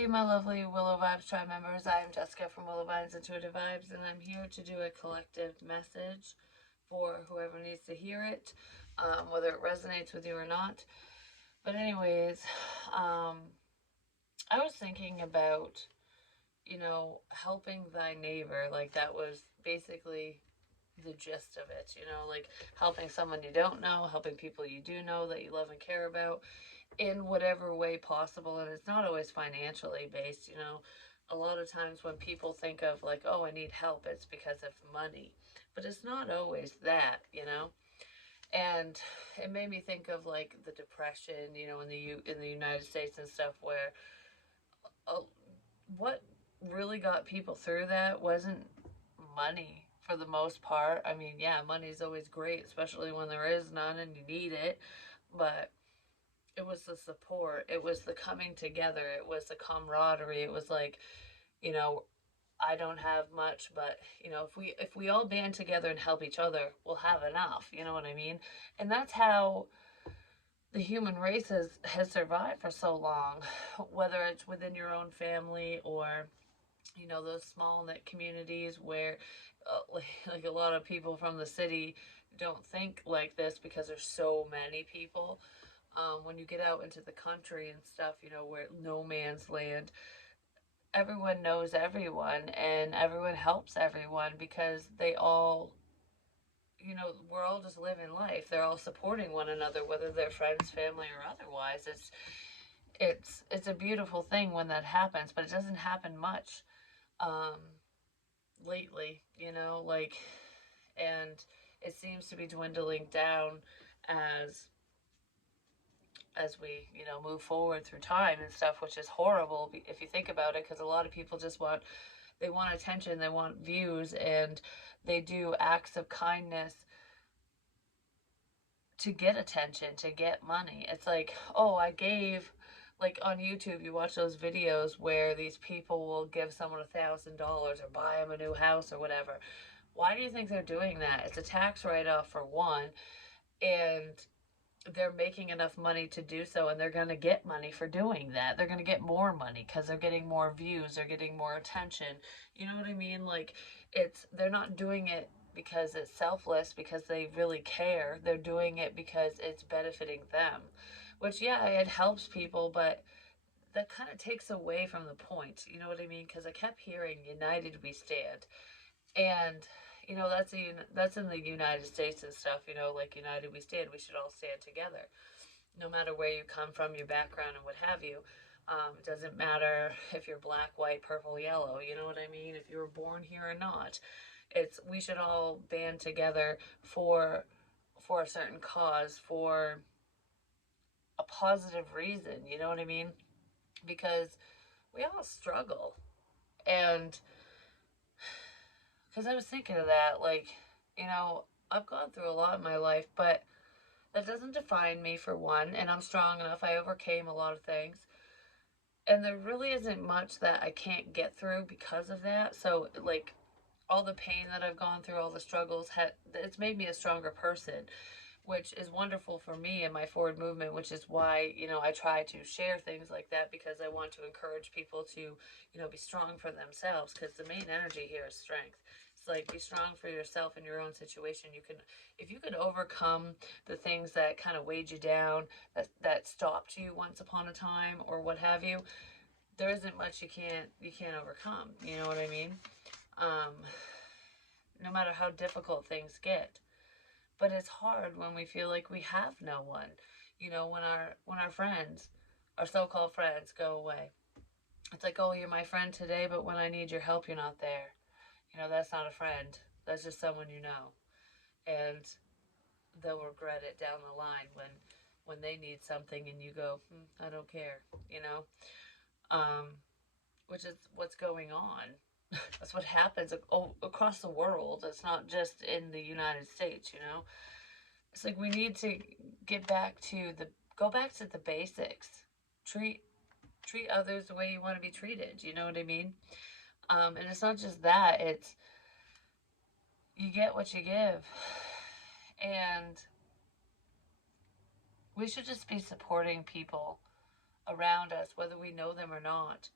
Hey, my lovely Willow Vibes Tribe members. I am Jessica from Willow Vibes Intuitive Vibes, and I'm here to do a collective message for whoever needs to hear it, whether it resonates with you or not. But, anyways, um, I was thinking about, helping thy neighbor. Like, that was basically the gist of it, like helping someone you don't know, helping people you do know that you love and care about in whatever way possible. And it's not always financially based. A lot of times when people think of like, oh, I need help, it's because of money, but it's not always that. And it made me think of like the depression, in the United States and stuff, where uh, what really got people through that wasn't money for the most part. I mean, yeah, money's always great, especially when there is none and you need it, but it was the support, it was the coming together, it was the camaraderie. It was like, you know, I don't have much, but if we all band together and help each other, we'll have enough. You know what I mean? And that's how the human race has survived for so long, whether it's within your own family or those small knit communities where like a lot of people from the city don't think like this because there's so many people. When you get out into the country and stuff, where no man's land, everyone knows everyone and everyone helps everyone because they all, we're all just living life. They're all supporting one another, whether they're friends, family, or otherwise. It's a beautiful thing when that happens, but it doesn't happen much um, lately, like, and it seems to be dwindling down as we move forward through time and stuff, which is horrible if you think about it, because a lot of people just want attention, they want views, and they do acts of kindness to get attention, to get money. It's like, oh, I gave, like on YouTube, you watch those videos where these people will give someone $1,000 or buy them a new house or whatever. Why do you think they're doing that? It's a tax write-off for one, and they're making enough money to do so, and they're going to get money for doing that. They're going to get more money because they're getting more views, they're getting more attention. You know what I mean? Like, they're not doing it because it's selfless, because they really care. They're doing it because it's benefiting them, which, yeah, it helps people, but that kind of takes away from the point. You know what I mean? Because I kept hearing united we stand, and that's in the United States and stuff. Like united we stand. We should all stand together, no matter where you come from, your background, and what have you. It doesn't matter if you're black, white, purple, yellow. You know what I mean? If you were born here or not, we should all band together for a certain cause, for a positive reason. You know what I mean? Because we all struggle, and because I was thinking of that, like, you know, I've gone through a lot in my life, but that doesn't define me, for one, and I'm strong enough. I overcame a lot of things. And there really isn't much that I can't get through because of that. So, like, all the pain that I've gone through, all the struggles, it's made me a stronger person, which is wonderful for me and my forward movement, which is why, I try to share things like that, because I want to encourage people to, be strong for themselves, because the main energy here is strength. It's like, be strong for yourself in your own situation. If you can overcome the things that kind of weighed you down, that stopped you once upon a time or what have you, there isn't much you can't overcome. You know what I mean? Um, no matter how difficult things get. But it's hard when we feel like we have no one. When our friends, our so-called friends, go away. It's like, oh, you're my friend today, but when I need your help, you're not there. That's not a friend. That's just someone you know. And they'll regret it down the line when they need something and you go, I don't care, um, which is what's going on. That's what happens across the world. It's not just in the United States. It's like we need to go back to the basics. Treat treat others the way you want to be treated. You know what I mean? And it's not just that. It's you get what you give, and we should just be supporting people around us, whether we know them or not.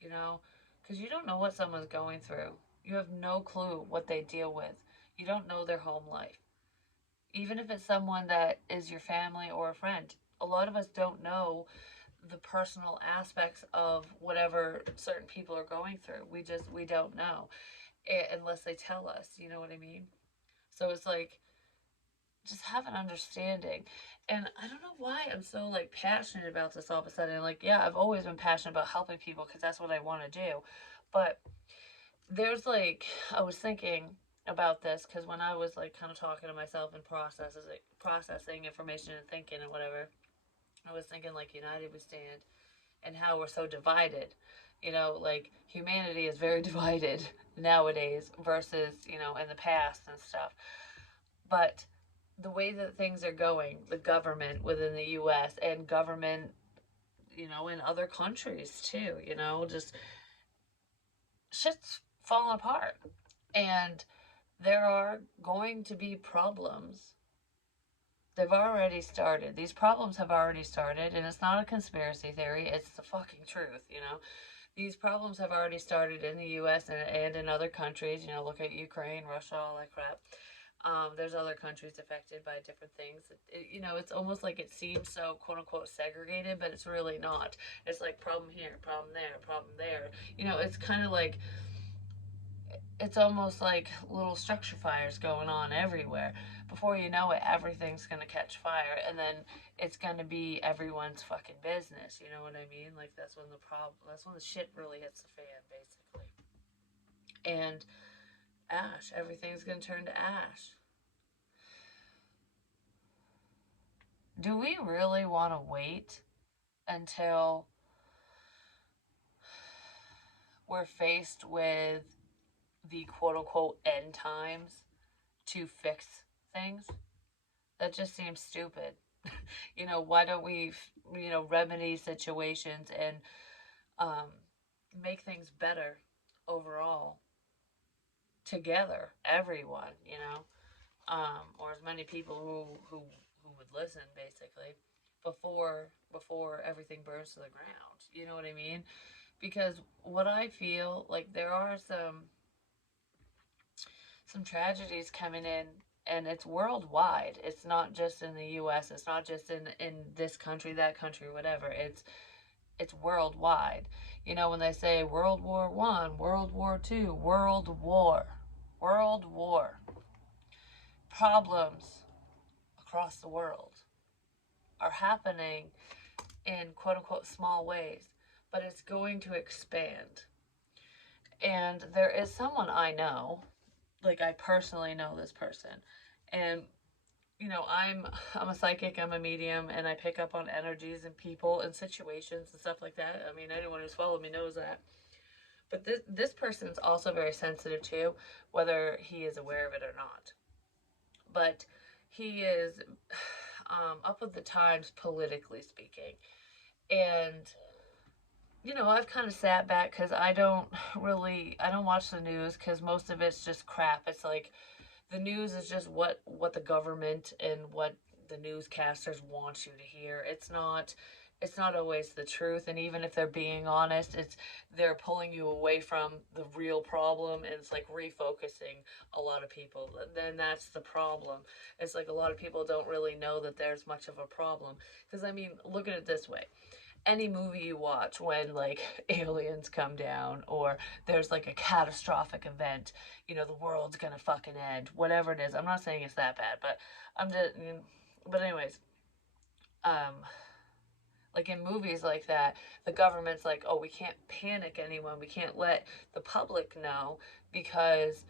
you know, because you don't know what someone's going through. You have no clue what they deal with. You don't know their home life. Even if it's someone that is your family or a friend, a lot of us don't know the personal aspects of whatever certain people are going through. We don't know unless they tell us, you know what I mean? So it's like just have an understanding. And I don't know why I'm so like passionate about this all of a sudden. Like, yeah, I've always been passionate about helping people because that's what I want to do. But there's like, I was thinking about this because when I was like kind of talking to myself and processing information and thinking and whatever, I was thinking like United We Stand and how we're so divided. You know, like humanity is very divided nowadays versus, you know, in the past and stuff. But the way that things are going, the government within the US and government, you know, in other countries too, you know, just shit's falling apart. And there are going to be problems. They've already started. These problems have already started, and it's not a conspiracy theory, it's the fucking truth, you know? These problems have already started in the US and in other countries. You know, look at Ukraine, Russia, all that crap. There's other countries affected by different things. You know, it's almost like it seems so quote unquote segregated, but it's really not. It's like problem here, problem there, problem there. You know, it's kind of like it's almost like little structure fires going on everywhere. Before you know it, everything's gonna catch fire, and then it's gonna be everyone's fucking business. You know what I mean? Like that's when the problem. That's when the shit really hits the fan, basically. And ash, everything's gonna turn to ash. Do we really want to wait until we're faced with the quote unquote end times to fix things? That just seems stupid. You know, why don't we, you know, remedy situations and um, make things better overall together, everyone, you know, or as many people who would listen, basically, before everything burns to the ground. You know what I mean? Because what I feel like there are some tragedies coming in, and it's worldwide. It's not just in the US. It's not just in this country, that country, whatever. It's worldwide. You know, when they say World War One, World War Two, World War, problems across the world are happening in quote unquote small ways, but it's going to expand. And there is someone I know, like I personally know this person, and you know, I'm a psychic, I'm a medium, and I pick up on energies and people and situations and stuff like that. I mean, anyone who's followed me knows that. But this person's also very sensitive too, whether he is aware of it or not. But he is up with the times politically speaking, and you know, I've kind of sat back because I don't watch the news because most of it's just crap. It's like the news is just what the government and what the newscasters want you to hear. It's not always the truth, and even if they're being honest, it's they're pulling you away from the real problem, and it's like refocusing a lot of people. Then that's the problem. It's like a lot of people don't really know that there's much of a problem. Because I mean, look at it this way: any movie you watch when like aliens come down or there's like a catastrophic event, you know, the world's gonna fucking end, whatever it is. I'm not saying it's that bad, but I'm just, but anyways, um, like in movies like that, the government's like, oh, we can't panic anyone, we can't let the public know because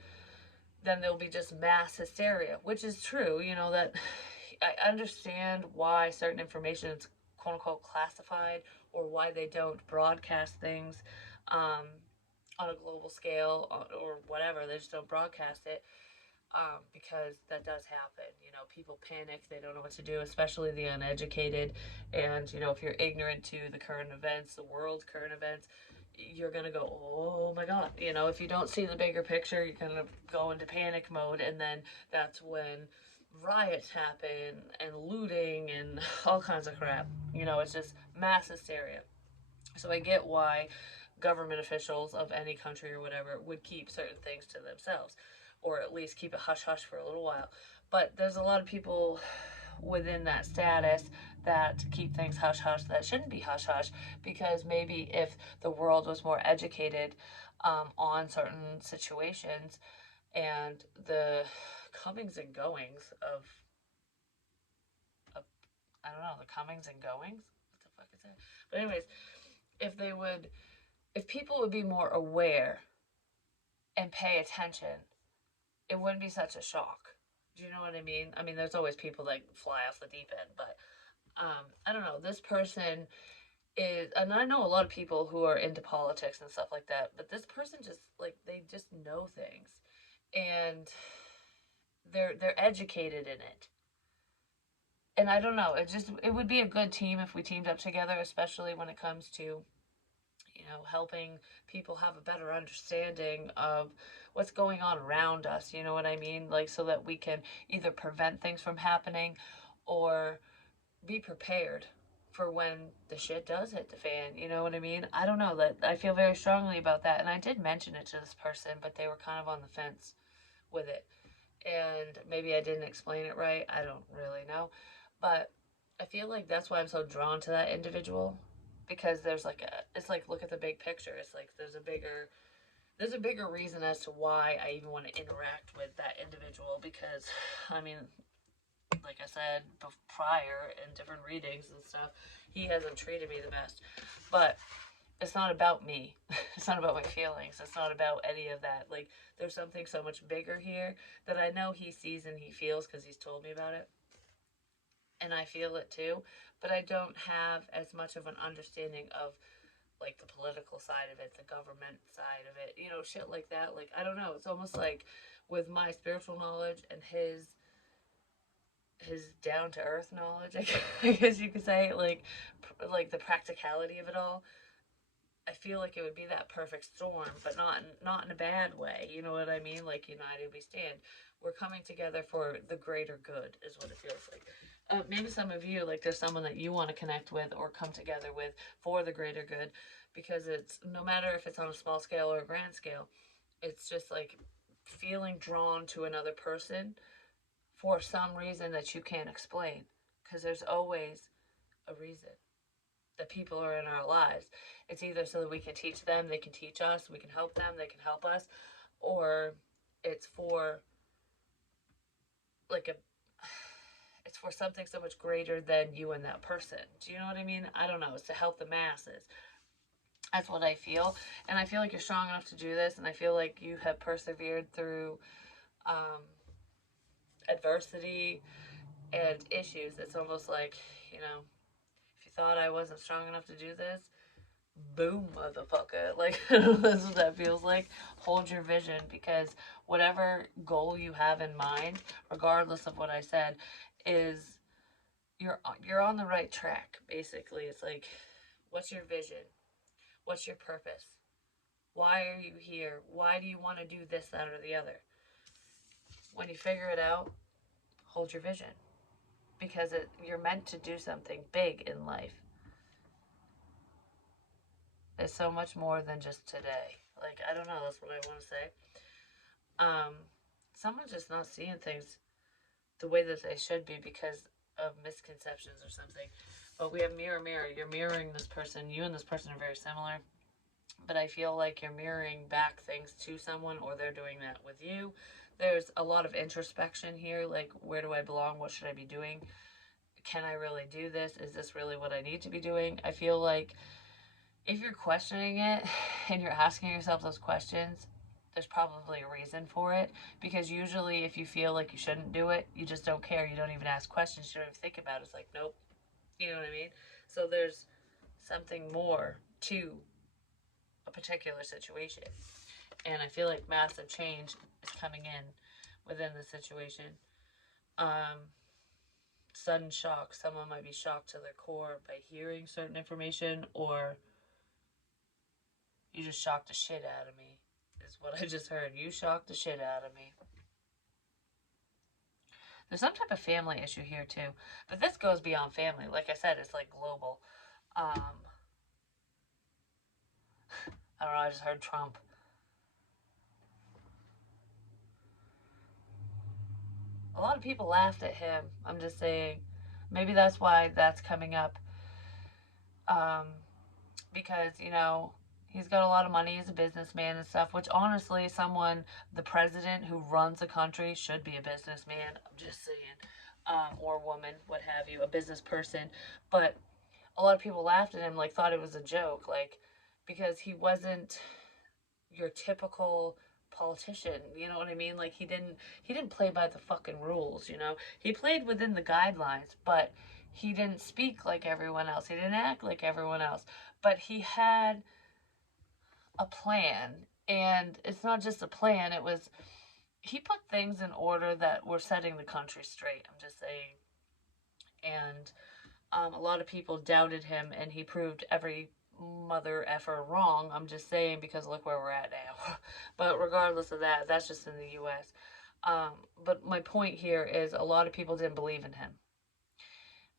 then there'll be just mass hysteria, which is true, you know, that I understand why certain information is quote unquote classified or why they don't broadcast things um, on a global scale or whatever. They just don't broadcast it because that does happen. You know, people panic, they don't know what to do, especially the uneducated. And, you know, if you're ignorant to the current events, the world's current events, you're going to go, oh my God. You know, if you don't see the bigger picture, you're going to go into panic mode. And then that's when riots happen and looting and all kinds of crap. You know, it's just mass hysteria. So I get why government officials of any country or whatever would keep certain things to themselves, or at least keep it hush hush for a little while. But there's a lot of people within that status that keep things hush hush that shouldn't be hush hush, because maybe if the world was more educated on certain situations and the comings and goings of I don't know, the comings and goings, what the fuck is that? But anyways, if they would, if people would be more aware and pay attention, it wouldn't be such a shock. Do you know what I mean? I mean, there's always people that fly off the deep end, but I don't know. This person is, and I know a lot of people who are into politics and stuff like that, but this person just like they just know things, and they're educated in it. And I don't know. It would be a good team if we teamed up together, especially when it comes to, helping people have a better understanding of what's going on around us, you know what I mean? Like, so that we can either prevent things from happening or be prepared for when the shit does hit the fan, you know what I mean? I don't know, that I feel very strongly about that, and I did mention it to this person, but they were kind of on the fence with it. And maybe I didn't explain it right. I don't really know. But I feel like that's why I'm so drawn to that individual, because there's like it's like, look at the big picture. It's like there's a bigger reason as to why I even want to interact with that individual, because I mean, like I said prior in different readings and stuff, he hasn't treated me the best. But it's not about me. It's not about my feelings. It's not about any of that. Like, there's something so much bigger here that I know he sees and he feels because he's told me about it. And I feel it too. But I don't have as much of an understanding of, like, the political side of it, the government side of it, shit like that. Like, I don't know. It's almost like with my spiritual knowledge and his down to earth knowledge, I guess you could say, like the practicality of it all. I feel like it would be that perfect storm, but not in a bad way. You know what I mean? Like, united we stand. We're coming together for the greater good, is what it feels like. Maybe some of you, like, there's someone that you want to connect with or come together with for the greater good, because it's no matter if it's on a small scale or a grand scale, it's just like feeling drawn to another person for some reason that you can't explain, because there's always a reason that people are in our lives. It's either so that we can teach them, they can teach us, we can help them, they can help us, or it's for like a it's for something so much greater than you and that person. Do you know what I mean? I don't know. It's to help the masses. That's what I feel. And I feel like you're strong enough to do this, and I feel like you have persevered through um, adversity and issues. It's almost like, if you thought I wasn't strong enough to do this, boom, motherfucker. Like, that's what that feels like. Hold your vision, because whatever goal you have in mind, regardless of what I said, is you're on the right track. Basically, it's like, what's your vision? What's your purpose? Why are you here? Why do you want to do this, that, or the other? When you figure it out, hold your vision, because you're meant to do something big in life. It's so much more than just today. Like, I don't know, that's what I want to say. Um, Someone's just not seeing things the way that they should be because of misconceptions or something. But we have mirror, mirror. You're mirroring this person. You and this person are very similar. But I feel like you're mirroring back things to someone, or they're doing that with you. There's a lot of introspection here. Like, where do I belong? What should I be doing? Can I really do this? Is this really what I need to be doing? I feel like if you're questioning it and you're asking yourself those questions, there's probably a reason for it. Because usually, if you feel like you shouldn't do it, you just don't care. You don't even ask questions. You don't even think about it. It's like, nope. You know what I mean? So there's something more to a particular situation. And I feel like massive change is coming in within the situation. Um, Sudden shock. Someone might be shocked to their core by hearing certain information, or you just shocked the shit out of me, is what I just heard. You shocked the shit out of me. There's some type of family issue here too, but this goes beyond family. Like I said, it's like global. Um, I don't know, I just heard Trump. A lot of people laughed at him. I'm just saying. Maybe that's why that's coming up. Um, because, he's got a lot of money. He's a businessman and stuff, which honestly, the president who runs a country should be a businessman. I'm just saying. Or woman, what have you, a business person. But a lot of people laughed at him, like, thought it was a joke, like, because he wasn't your typical politician. You know what I mean? Like, he didn't play by the fucking rules. He played within the guidelines, but he didn't speak like everyone else. He didn't act like everyone else. But he had a plan, and it's not just a plan, he put things in order that were setting the country straight. I'm just saying. And a lot of people doubted him, and he proved every mother effer wrong. I'm just saying, because look where we're at now. But regardless of that, that's just in the U.S. But my point here is a lot of people didn't believe in him.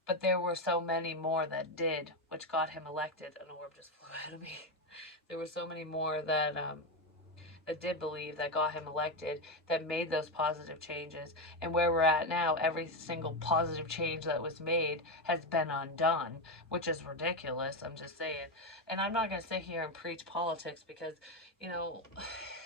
But there were so many more that did, which got him elected. An orb just flew out of me. There were so many more that did believe, that got him elected, that made those positive changes. And where we're at now, every single positive change that was made has been undone, which is ridiculous. I'm just saying. And I'm not going to sit here and preach politics because, you know,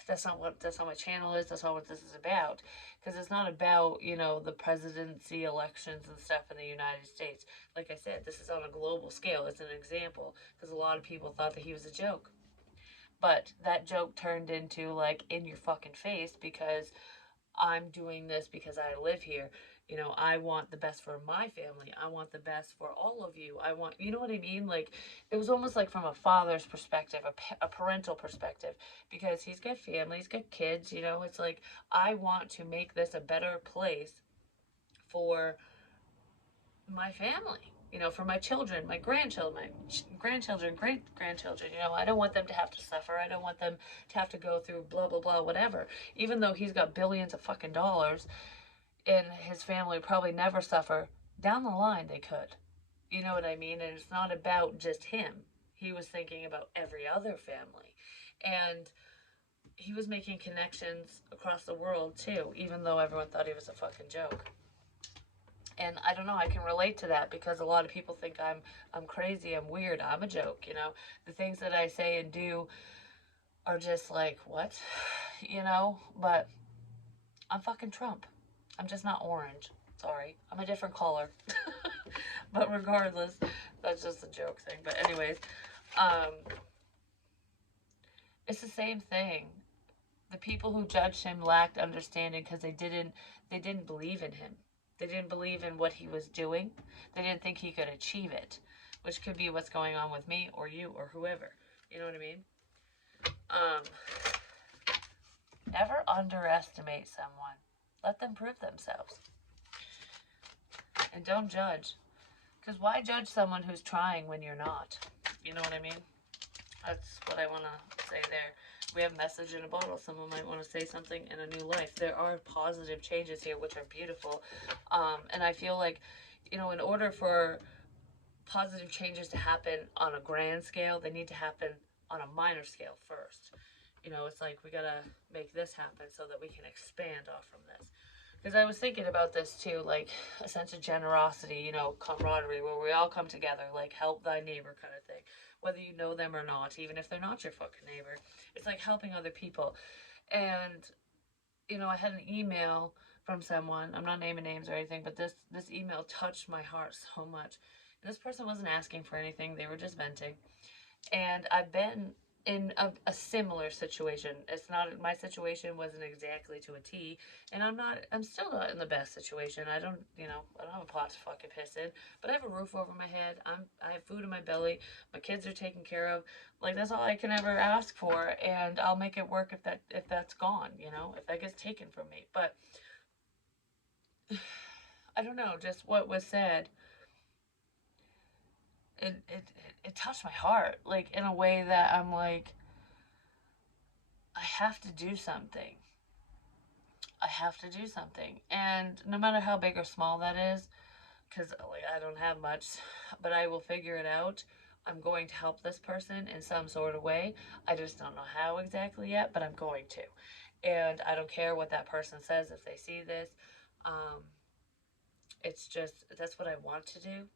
that's not my channel is. That's not what this is about. Because it's not about, the presidency elections and stuff in the United States. Like I said, this is on a global scale. It's an example because a lot of people thought that he was a joke. But that joke turned into, like, in your fucking face, because I'm doing this because I live here. I want the best for my family. I want the best for all of you. You know what I mean? Like, it was almost like from a father's perspective, a parental perspective, because he's got family, he's got kids. It's like, I want to make this a better place for my family, for my children, my grandchildren, great grandchildren. I don't want them to have to suffer. I don't want them to have to go through blah, blah, blah, whatever. Even though he's got billions of fucking dollars and his family probably never suffer, down the line they could. You know what I mean? And it's not about just him. He was thinking about every other family. And he was making connections across the world too, even though everyone thought he was a fucking joke. And I don't know, I can relate to that because a lot of people think I'm crazy, I'm weird, I'm a joke. The things that I say and do are just like, what? But I'm fucking Trump. I'm just not orange. Sorry, I'm a different color. But regardless, that's just a joke thing. But anyways, it's the same thing. The people who judged him lacked understanding because they didn't believe in him. They didn't believe in what he was doing. They didn't think he could achieve it, which could be what's going on with me or you or whoever. You know what I mean? Never underestimate someone. Let them prove themselves. And don't judge. Because why judge someone who's trying when you're not? You know what I mean? That's what I want to say there. We have a message in a bottle. Someone might want to say something in a new life. There are positive changes here, which are beautiful. And I feel like, in order for positive changes to happen on a grand scale, they need to happen on a minor scale first. It's like, we got to make this happen so that we can expand off from this. Because I was thinking about this too, like a sense of generosity, camaraderie, where we all come together, like help thy neighbor kind of thing. Whether you know them or not, even if they're not your fucking neighbor. It's like helping other people. And, I had an email from someone, I'm not naming names or anything, but this email touched my heart so much. And this person wasn't asking for anything, they were just venting. And I've been in a similar situation. It's not, my situation wasn't exactly to a T, and I'm still not in the best situation. I don't have a pot to fucking piss in, but I have a roof over my head. I have food in my belly. My kids are taken care of. Like, that's all I can ever ask for, and I'll make it work if that's gone, if that gets taken from me. But I don't know, just what was said, it touched my heart, like, in a way that I'm like, I have to do something. I have to do something. And no matter how big or small that is, because, like, I don't have much, but I will figure it out. I'm going to help this person in some sort of way. I just don't know how exactly yet, but I'm going to. And I don't care what that person says if they see this. Um, it's just, that's what I want to do.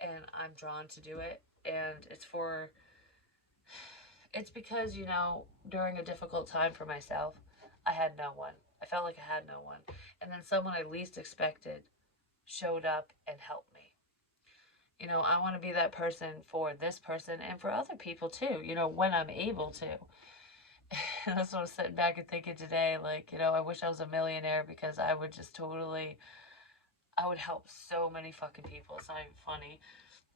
And I'm drawn to do it. And it's because, during a difficult time for myself, I had no one. I felt like I had no one. And then someone I least expected showed up and helped me. I want to be that person for this person and for other people too, when I'm able to. And that's what I was sitting back and thinking today. Like, I wish I was a millionaire because I would just I would help so many fucking people. It's not even funny.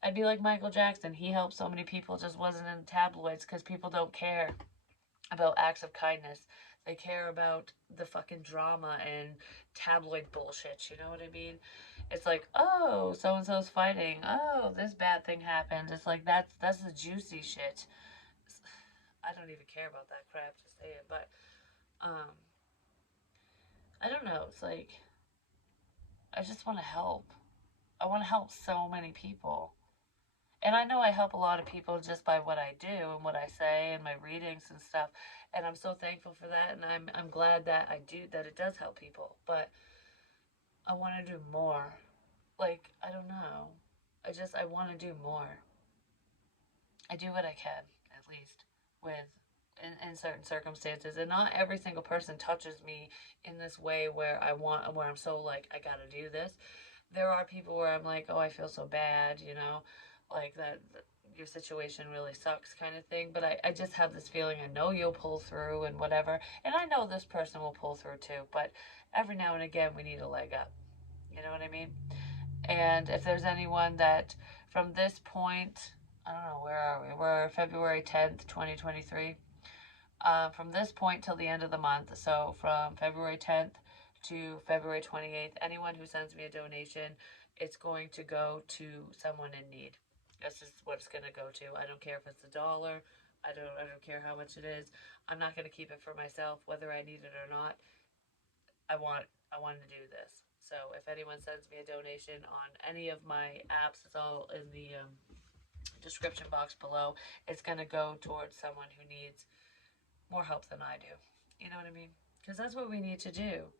I'd be like Michael Jackson. He helped so many people, just wasn't in the tabloids because people don't care about acts of kindness. They care about the fucking drama and tabloid bullshit. You know what I mean? It's like, oh, so and so's fighting. Oh, this bad thing happened. It's like that's the juicy shit. I don't even care about that crap to say it, but um, I don't know. It's like I just want to help. I want to help so many people. And I know I help a lot of people just by what I do and what I say and my readings and stuff. And I'm so thankful for that. And I'm glad that that it does help people. But I want to do more. Like, I don't know. I want to do more. I do what I can, at least, with in certain circumstances. And not every single person touches me in this way where I'm so like, I gotta do this. There are people where I'm like, oh, I feel so bad, like that your situation really sucks kind of thing. But I just have this feeling I know you'll pull through and whatever. And I know this person will pull through too. But every now and again, we need a leg up. You know what I mean? And if there's anyone that from this point, I don't know, where are we? We're February 10th, 2023. From this point till the end of the month, so from February 10th to February 28th, anyone who sends me a donation, it's going to go to someone in need. That's just what it's going to go to. I don't care if it's $1. I don't care how much it is. I'm not going to keep it for myself, whether I need it or not. I want to do this. So if anyone sends me a donation on any of my apps, it's all in the description box below. It's going to go towards someone who needs more help than I do. You know what I mean? Because that's what we need to do.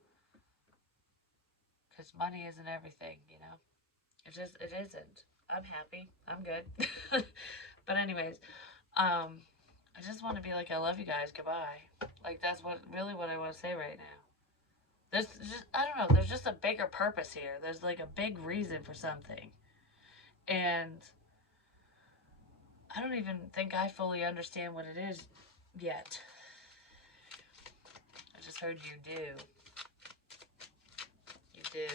Because money isn't everything, it isn't. I'm happy. I'm good. But anyways, I just want to be like, I love you guys. Goodbye. Like that's what I want to say right now. There's just, I don't know. There's just a bigger purpose here. There's like a big reason for something, and I don't even think I fully understand what it is yet. I just heard you do. You do.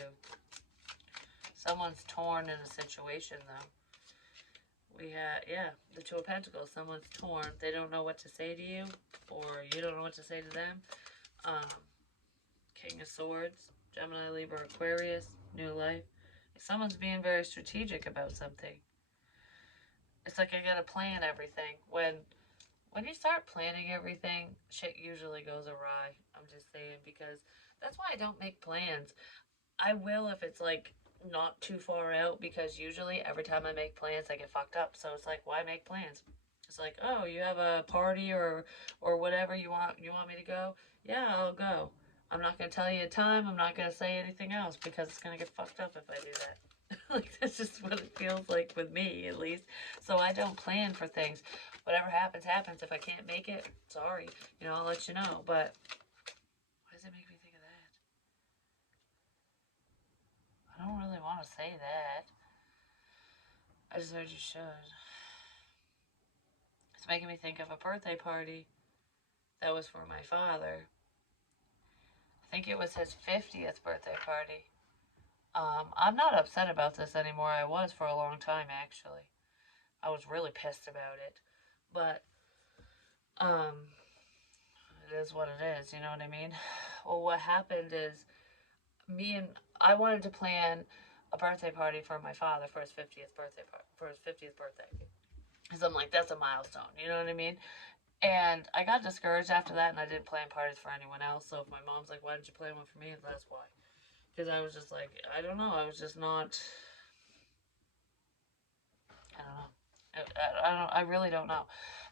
Someone's torn in a situation, though. The Two of Pentacles. Someone's torn. They don't know what to say to you, or you don't know what to say to them. King of Swords, Gemini, Libra, Aquarius, new life. Someone's being very strategic about something. It's like I gotta plan everything. When you start planning everything, shit usually goes awry. I'm just saying, because that's why I don't make plans. I will if it's like not too far out, because usually every time I make plans I get fucked up. So it's like, why make plans? It's like, oh, you have a party or whatever you want me to go? Yeah, I'll go. I'm not gonna tell you a time. I'm not gonna say anything else because it's gonna get fucked up if I do that. Like that's just what it feels like with me, at least. So I don't plan for things. Whatever happens, happens. If I can't make it, sorry. I'll let you know. But why does it make me think of that? I don't really want to say that. I just heard you should. It's making me think of a birthday party that was for my father. I think it was his 50th birthday party. I'm not upset about this anymore. I was for a long time, actually. I was really pissed about it. But, it is what it is, you know what I mean? Well, what happened is, I wanted to plan a birthday party for my father for his 50th birthday. Because I'm like, that's a milestone, you know what I mean? And I got discouraged after that, and I didn't plan parties for anyone else. So if my mom's like, why didn't you plan one for me? That's why. Because I was just like, I don't know. I was just not, I don't know. I really don't know.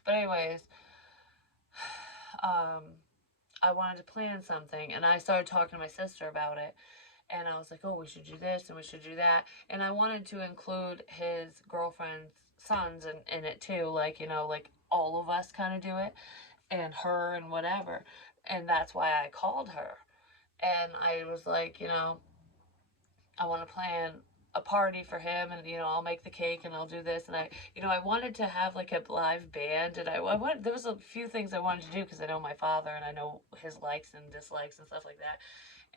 But anyways, um, I wanted to plan something, and I started talking to my sister about it. And I was like, oh, we should do this and we should do that. And I wanted to include his girlfriend's sons in it too. Like, like all of us kind of do it, and her and whatever. And that's why I called her. And I was like, I want to plan a party for him, and I'll make the cake and I'll do this, and I wanted to have like a live band, and I wanted, there was a few things I wanted to do because I know my father and I know his likes and dislikes and stuff like that.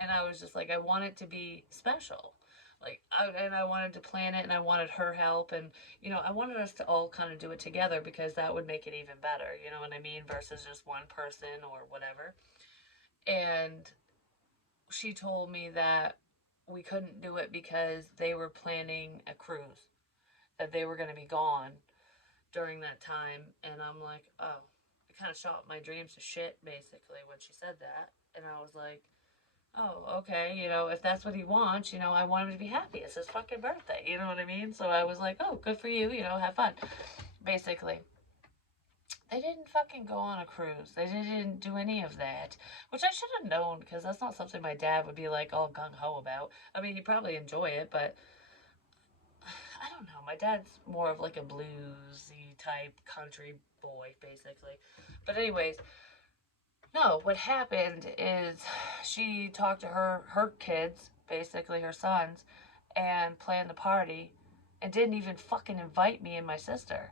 And I was just like, I want it to be special. Like, and I wanted to plan it, and I wanted her help, and I wanted us to all kind of do it together because that would make it even better. You know what I mean? Versus just one person or whatever. And she told me that we couldn't do it because they were planning a cruise, that they were going to be gone during that time. And I'm like, oh, it kind of shot my dreams to shit basically when she said that. And I was like, oh, okay, if that's what he wants, I want him to be happy. It's his fucking birthday, you know what I mean? So I was like, oh, good for you, have fun. Basically, they didn't fucking go on a cruise. They didn't do any of that, which I should have known because that's not something my dad would be like all gung ho about. I mean, he'd probably enjoy it, but I don't know. My dad's more of like a bluesy type country boy, basically. But anyways, no, what happened is she talked to her kids, basically her sons, and planned the party and didn't even fucking invite me and my sister.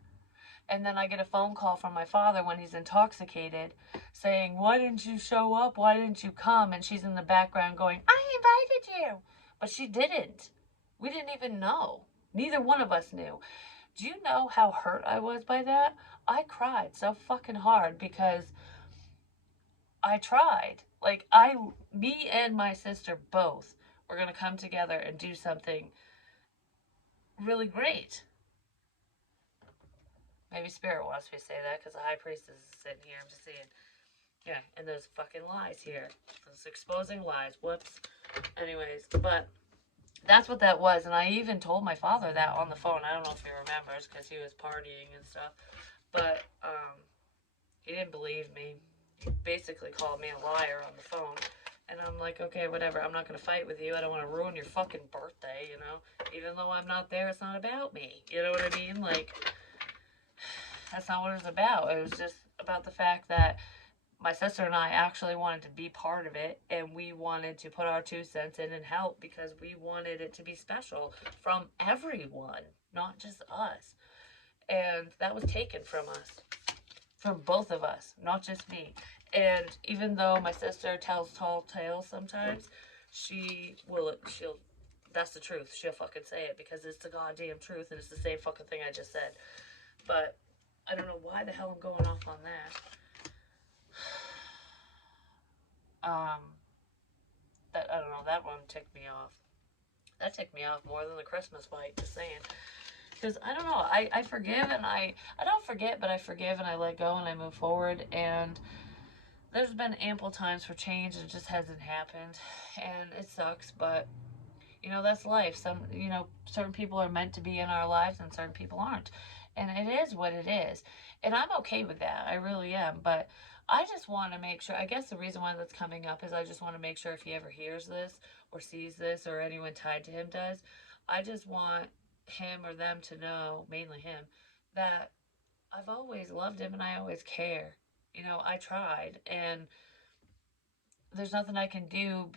And then I get a phone call from my father when he's intoxicated saying, why didn't you show up? Why didn't you come? And she's in the background going, I invited you. But she didn't. We didn't even know. Neither one of us knew. Do you know how hurt I was by that? I cried so fucking hard because I tried. Like, me and my sister both were going to come together and do something really great. Maybe Spirit wants me to say that because the high priestess is sitting here. I'm just saying. Yeah, and there's fucking lies here. There's exposing lies. Whoops. Anyways, but that's what that was. And I even told my father that on the phone. I don't know if he remembers because he was partying and stuff. But he didn't believe me. He basically called me a liar on the phone. And I'm like, okay, whatever. I'm not going to fight with you. I don't want to ruin your fucking birthday, Even though I'm not there, it's not about me. You know what I mean? Like, that's not what it was about. It was just about the fact that my sister and I actually wanted to be part of it, and we wanted to put our 2 cents in and help because we wanted it to be special from everyone, not just us. And that was taken from us, from both of us, not just me. And even though my sister tells tall tales sometimes, she'll, that's the truth. She'll fucking say it because it's the goddamn truth, and it's the same fucking thing I just said. But I don't know why the hell I'm going off on that. That, I don't know, that one ticked me off. That ticked me off more than the Christmas fight, just saying. Because I don't know, I forgive, and I don't forget, but I forgive and I let go and I move forward. And there's been ample times for change, it just hasn't happened, and it sucks. But that's life. Certain people are meant to be in our lives and certain people aren't, and it is what it is. And I'm okay with that, I really am. But I just want to make sure, I guess the reason why that's coming up is I just want to make sure if he ever hears this or sees this or anyone tied to him does, I just want him or them to know, mainly him, that I've always loved him and I always care. I tried, and there's nothing I can do.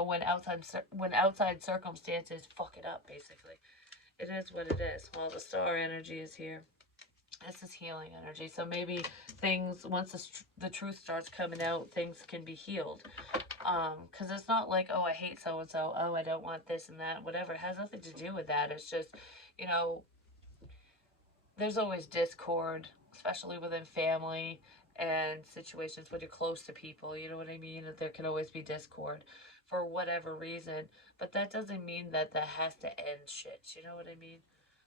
When outside circumstances fuck it up. Basically, it is what it is. Well, the star energy is here. This is healing energy. So maybe things, once the truth starts coming out, things can be healed. Because it's not like, oh, I hate so and so. Oh, I don't want this and that. Whatever. It has nothing to do with that. It's just, there's always discord, especially within family and situations when you're close to people. You know what I mean? That there can always be discord for whatever reason. But that doesn't mean that has to end shit. You know what I mean?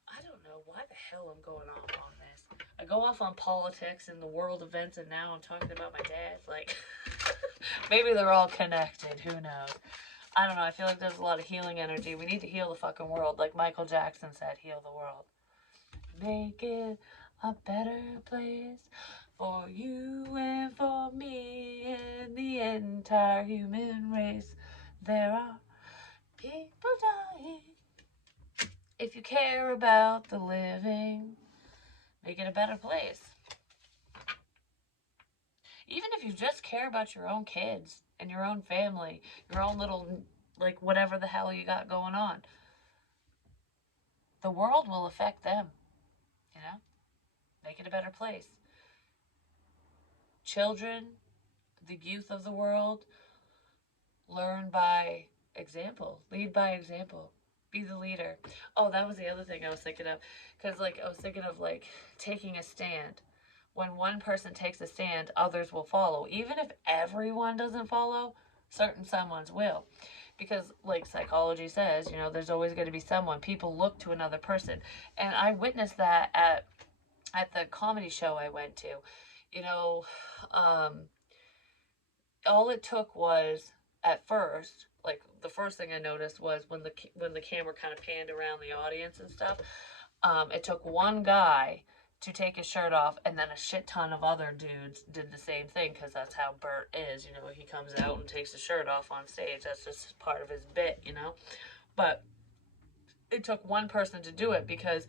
I don't know why the hell I'm going off on this. I go off on politics and the world events, and now I'm talking about my dad. Like, maybe they're all connected. Who knows? I don't know. I feel like there's a lot of healing energy. We need to heal the fucking world. Like Michael Jackson said, heal the world. make it a better place for you and for me and the entire human race. There are people dying. If you care about the living, make it a better place. Even if you just care about your own kids and your own family, your own little, like, whatever the hell you got going on, the world will affect them, you know? Make it a better place. Children, the youth of the world, learn by example, lead by example, be the leader. Oh, that was the other thing I was thinking of. Because, like, I was thinking of, like, taking a stand. When one person takes a stand, others will follow. Even if everyone doesn't follow, certain someones will. Because, like psychology says, you know, there's always going to be someone. People look to another person. And I witnessed that at the comedy show I went to. You know, all it took was, at first, like, the first thing I noticed was when the camera kind of panned around the audience and stuff. It took one guy to take his shirt off, and then a shit ton of other dudes did the same thing, because that's how Bert is. You know, he comes out and takes his shirt off on stage. That's just part of his bit, you know. But it took one person to do it, because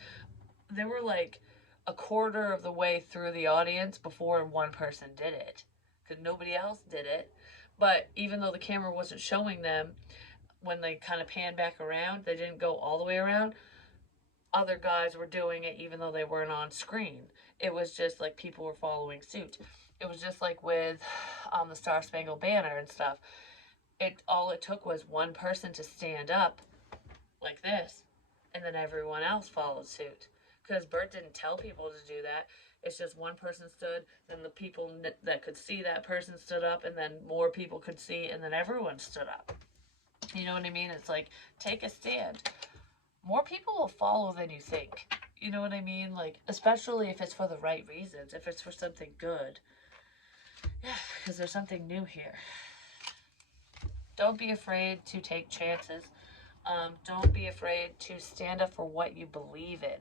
they were like a quarter of the way through the audience before one person did it, because nobody else did it. But even though the camera wasn't showing them, when they kind of panned back around, they didn't go all the way around. Other guys were doing it even though they weren't on screen. It was just like people were following suit. It was just like with the Star Spangled Banner and stuff. It took was one person to stand up like this, and then everyone else followed suit. Because Bert didn't tell people to do that. It's just one person stood, then the people that could see that person stood up, and then more people could see, and then everyone stood up. You know what I mean? It's like, take a stand. More people will follow than you think. You know what I mean? Like, especially if it's for the right reasons, if it's for something good. Yeah, because there's something new here. Don't be afraid to take chances. Don't be afraid to stand up for what you believe in.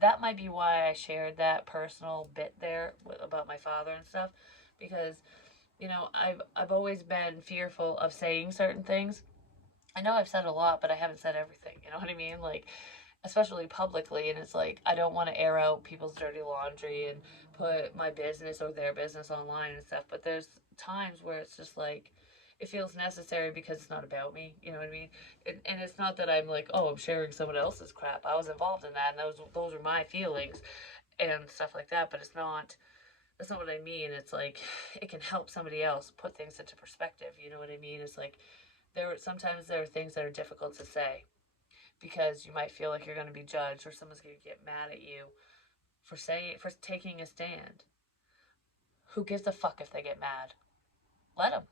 That might be why I shared that personal bit there about my father and stuff, because, you know, I've always been fearful of saying certain things. I know I've said a lot, but I haven't said everything. You know what I mean? Like, especially publicly, and it's like, I don't want to air out people's dirty laundry and put my business or their business online and stuff. But there's times where it's just like, it feels necessary, because it's not about me. You know what I mean? And it's not that I'm like, oh, I'm sharing someone else's crap. I was involved in that, and those are my feelings and stuff like that. But that's not what I mean. It's like, it can help somebody else put things into perspective. You know what I mean? It's like, sometimes there are things that are difficult to say, because you might feel like you're going to be judged, or someone's going to get mad at you for taking a stand. Who gives a fuck if they get mad? Let them.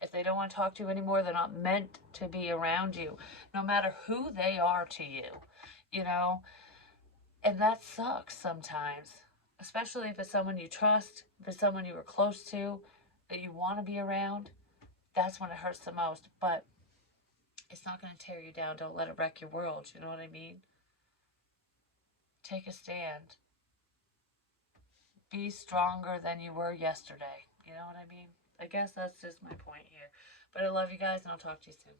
If they don't want to talk to you anymore, they're not meant to be around you, no matter who they are to you, you know? And that sucks sometimes, especially if it's someone you trust, if it's someone you were close to, that you want to be around. That's when it hurts the most. But it's not going to tear you down. Don't let it wreck your world. You know what I mean? Take a stand. Be stronger than you were yesterday. You know what I mean? I guess that's just my point here. But I love you guys, and I'll talk to you soon.